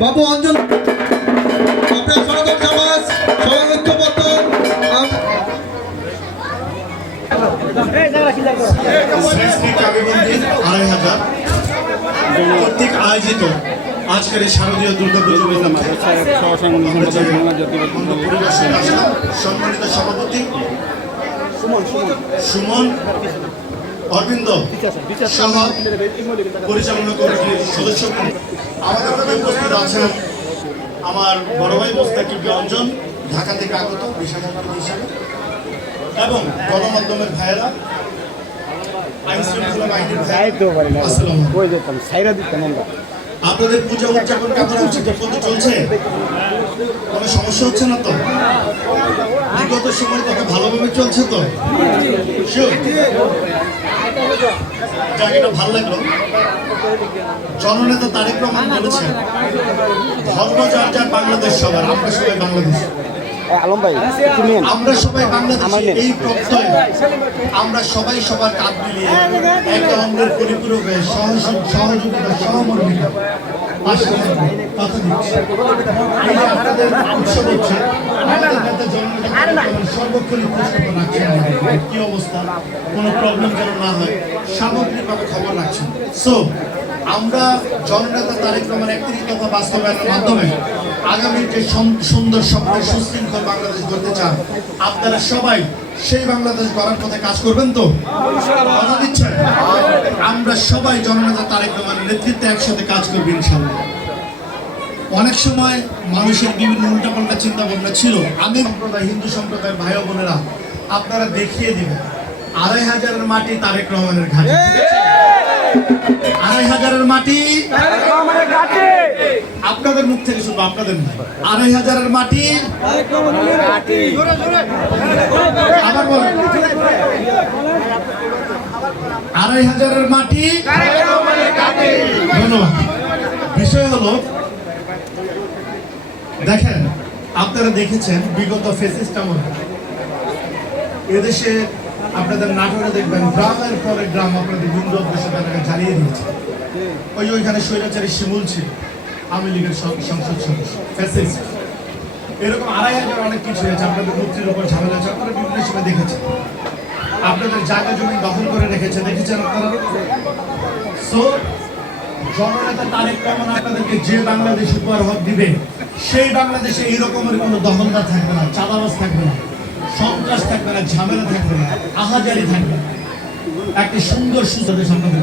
বাবু অঞ্জন। আড়াই হাজার। কর্তৃক আয়োজিত। আজকের এই শারদীয় দুর্গা পুজো সম্মানিত সভাপতি সুমন অরবিন্দ সহ পরিচালনা কমিটির সদস্য আমাদের মধ্যে উপস্থিত আছেন। আমার বড় ভাই মোস্তাকিব অঞ্জন ঢাকা থেকে আগত বিশাল হিসাবে। এবং গণমাধ্যমের ভাইয়েরা আইন শৃঙ্খলা বাহিনীর ভাইয়েরা। আসসালামু। আপনাদের পূজা উদযাপন কেমন হচ্ছে কেমন চলছে? কোনো সমস্যা হচ্ছে না তো? বিগত সময় তোকে ভালোভাবে চলছে তো? যাক এটা ভালো লাগল। জননেতা তারেক রহমান বলেছেন ধর্ম যার যার বাংলাদেশ সবার আমরা সবাই বাংলাদেশ। আলম ভাই আমরা সবাই বাংলাদেশি এই প্রত্যয়। আমরা সবাই সবার কাঁধ মিলিয়ে একে অন্যের পরিপূরক হয়ে সহযোগিতা সহমর্মিতা। কি অবস্থা? কোনো প্রবলেম যেন না হয়। সামগ্রিকভাবে খবর রাখছেন। সো আমরা জননেতা তারেক রহমান একত্রিশ দফা বাস্তবায়নের মাধ্যমে আগামী যে সুন্দর স্বপ্ন সুশৃঙ্খল বাংলাদেশ গড়তে চান, আপনারা সবাই সেই বাংলাদেশ গড়ার পথে কাজ করবেন তো? কথা দিচ্ছেন আমরা সবাই জননেতা তারেক রহমানের নেতৃত্বে একসাথে কাজ করব ইনশাল্লাহ অনেক সময় মানুষের বিভিন্ন উল্টাপাল্টা চিন্তা ভাবনা ছিল। আমি সম্প্রদায় হিন্দু সম্প্রদায়ের ভাই বোনেরা, আপনারা দেখিয়ে দিবেন, আড়াই হাজারের মাটি তারেক রহমানের ঘাটে। আড়াই হাজারের মাটি। আপনাদের মুখ থেকে শুধু আপনাদের আড়াই হাজারের মাটি। আবার বলেন। আড়াই হাজারের মাটি। ধন্যবাদ। বিষয় হলো, দেখেন, আপনারা দেখেছেন, বিগত ফেসিস্ট আমল। এদেশে আপনাদের নাটোরে দেখবেন, গ্রামের পরে গ্রাম আপনাদের অধ্যক্ষ তাদেরকে জ্বালিয়ে দিয়েছে। ওই ওইখানে স্বৈরাচারী শিমুল ছিল, আওয়ামী লীগের সংসদ সদস্য এরকম আড়াই হাজার অনেক কিছু হয়েছে, আপনাদের মূর্তির উপর ঝামেলা হয়েছে, আপনারা বিভিন্ন সময় দেখেছেন। আপনাদের জায়গা জমি দখল করে রেখেছে দেখেছেন আপনারা সো জননেতা তারেক রহমান আপনাদেরকে যে বাংলাদেশ উপহার হক দিবে, সেই বাংলাদেশে এই রকমের কোনো দখলদার থাকবে না, চাঁদাবাজ থাকবে না, সন্ত্রাস থাকবে না, ঝামেলা থাকবে না, আহাজারি থাকবে না। একটি সুন্দর সুন্দর দেশ আপনাদের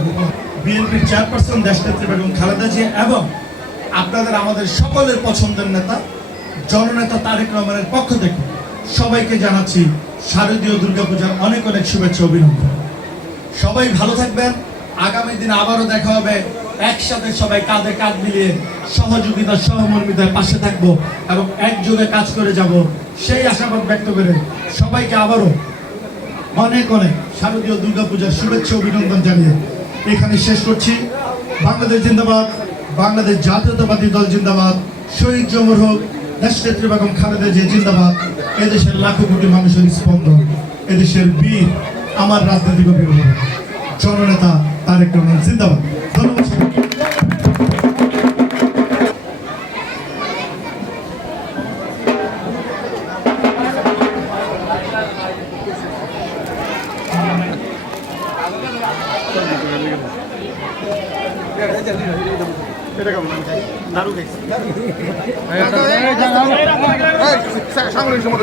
বিএনপির চেয়ারপারসন দেশনেত্রী বেগম খালেদা জিয়া এবং আপনাদের আমাদের সকলের পছন্দের নেতা, জননেতা তারেক রহমানের পক্ষ থেকে সবাইকে জানাচ্ছি শারদীয় দুর্গাপূজার অনেক অনেক শুভেচ্ছা অভিনন্দন। সবাই ভালো থাকবেন। আগামী দিন আবারও দেখা হবে। একসাথে সবাই কাঁধে কাঁধ মিলিয়ে সহযোগিতা, সহমর্মিতার পাশে থাকব এবং একযোগে কাজ করে যাব সেই আশাবাদ ব্যক্ত করে সবাইকে আবারও অনেক অনেক শারদীয় দুর্গাপূজার শুভেচ্ছা অভিনন্দন জানিয়ে এখানে শেষ করছি। বাংলাদেশ জিন্দাবাদ, বাংলাদেশ জাতীয়তাবাদী দল জিন্দাবাদ, শহীদ জমর হোক দেশনেত্রী বেগম খালেদা যে জিন্দাবাদ, এদেশের লাখো কোটি মানুষের স্পন্দন, এদেশের বীর, আমার রাজনৈতিক অভিভাবক। জননেতা তারেক রহমান, জিন্দাবাদ। ধন্যবাদ।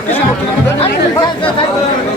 কিছু করতে